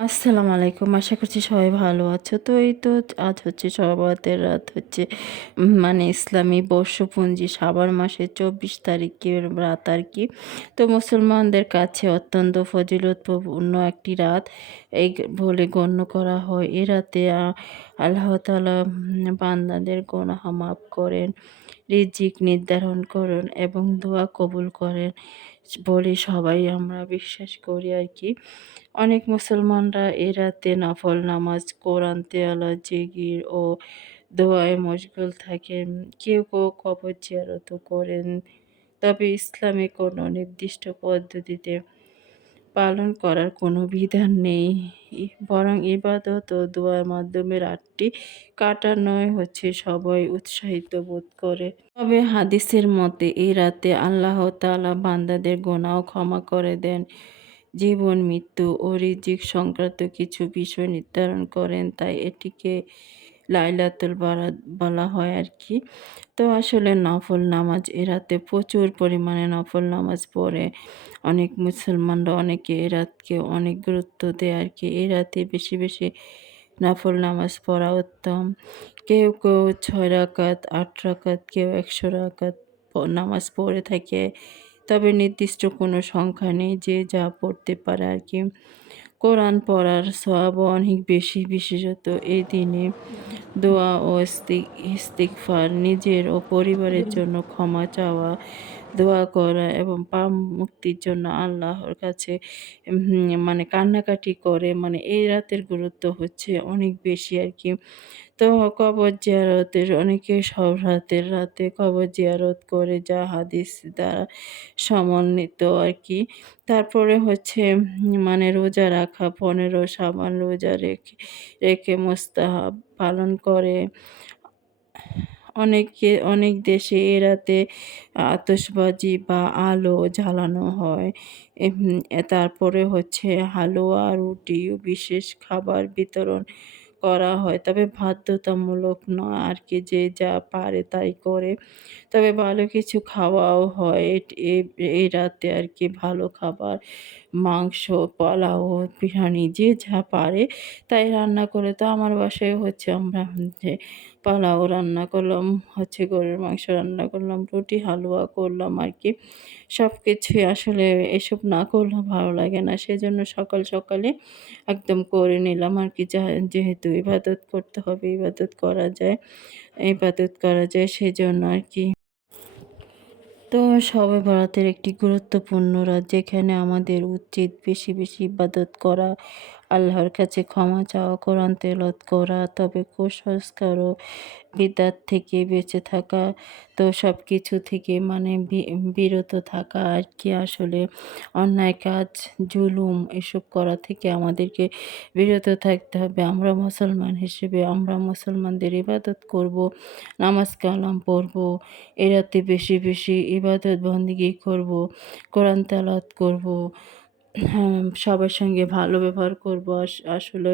আসসালামু আলাইকুম। আশা করছি সবাই ভালো আছো। তো এই তো আজ হচ্ছে শবে রাত হচ্ছে মানে ইসলামী বর্ষপঞ্জি শাবান মাসের ২৪ তারিখের রাত আর কি তো মুসলমানদের কাছে অত্যন্ত ফজিলতপূর্ণ একটি রাত এই বলে গণ্য করা হয়। এ রাতে আল্লাহ তাআলা বান্দাদের গুনাহ মাফ করেন, রিজিক নির্ধারণ করেন এবং দোয়া কবুল করেন বলে সবাই আমরা বিশ্বাস করি আর কি অনেক মুসলমানরা এ রাতে নফল নামাজ, কোরআন তেয়ালা জেগির ও দোয়ায় মশগুল থাকেন। কেউ, কেউ কবর জিয়ারত করেন। তবে ইসলামে কোনো নির্দিষ্ট পদ্ধতিতে পালন করার কোনো বিধান নেই। বরং ইবাদত ও দোয়ার মাধ্যমে রাতটি কাটানোয় হচ্ছে সবাই উৎসাহিত বোধ করে। তবে হাদিসের মতে এই রাতে আল্লাহ তাআলা বান্দাদের গোনাও ক্ষমা করে দেন। জীবন, মৃত্যু ও রিজিক সংক্রান্ত কিছু বিষয় নির্ধারণ করেন। তাই এটিকে লাইলাতুল বারাত বলা হয় আর কি তো আসলে নফল নামাজ এরাতে প্রচুর পরিমাণে নফল নামাজ পড়ে। অনেক মুসলমানরা অনেকে এ রাতকে অনেক গুরুত্ব দেয় আরকি। এ রাতে বেশি, বেশি নফল নামাজ পড়া উত্তম। কেউ, কেউ ছয় রাকাত, আট রাকাত, কেউ ১০০ রাকাত নামাজ পড়ে থাকে। তবে নির্দিষ্ট কোনো সংখ্যা নেই যে যা পড়তে পারে আরকি। কোরআন পড়ার সব অনেক বেশি বিশেষত এই দিনে দোয়া ও ইস্তিকফার নিজের ও পরিবারের জন্য ক্ষমা চাওয়া, দোয়া করা এবং পাপ মুক্তির জন্য আল্লাহর কাছে মানে কান্নাকাটি করে। মানে এই রাতের গুরুত্ব হচ্ছে অনেক বেশি আর কি। তো কবর জিয়ারতের, অনেকে সব রাতের রাতে কবর জিয়ারত করে যা হাদিস দ্বারা সমন্বিত আর কি। তারপরে হচ্ছে মানে রোজা রাখা ১৫ শাবান রোজা রেখে রেখে মোস্তাহাব পালন করে। অনেকে অনেক দেশে এরাতে রাতে আতশবাজি বা আলো জ্বালানো হয়। তারপরে হচ্ছে হালুয়া, রুটি বিশেষ খাবার বিতরণ করা হয়। তবে বাধ্যতামূলক নয় আর কি যে যা পারে তাই করে। তবে ভালো কিছু খাওয়াও হয় এই রাতে আর কি ভালো খাবার মাংস, পোলাও, বিরিয়ানি যে যা পারে তাই রান্না করে। তো আমার বাসায় হচ্ছে আমরা যে পোলাও রান্না করলাম, হচ্ছে গরুর মাংস রান্না করলাম, রুটি, হালুয়া করলাম আর কি সব কিছুই আসলে এসব না করলে ভালো লাগে না। সেজন্য সকাল সকালে একদম করে নিলাম আরকি। যা যেহেতু ইবাদত করতে হবে, ইবাদত করা যায়, ইবাদত করা যায় সেজন্য আর কি। তো সবে ভারতের একটি গুরুত্বপূর্ণ রাজ্য যেখানে আমাদের উচিত বেশি, বেশি ইবাদত করা, আল্লাহর কাছে ক্ষমা চাওয়া, কোরআন তেলাওয়াত করা। তবে কুসংস্কার ও বিদআত থেকে বেঁচে থাকা। তো সব কিছু থেকে মানে বিরত থাকা আর কি আসলে অন্যায় কাজ, জুলুম এসব করা থেকে আমাদেরকে বিরত থাকতে হবে। আমরা মুসলমান হিসেবে আমরা মুসলমানদের ইবাদত করব, নামাজ কালাম পড়ব। এরাতে বেশি, বেশি ইবাদত বন্দেগী করব, কোরআন তেলাওয়াত করব। হ্যাঁ, সবার সঙ্গে ভালো ব্যবহার করব। আসলে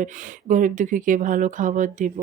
গরিব দুঃখীকে ভালো খাবার দিব।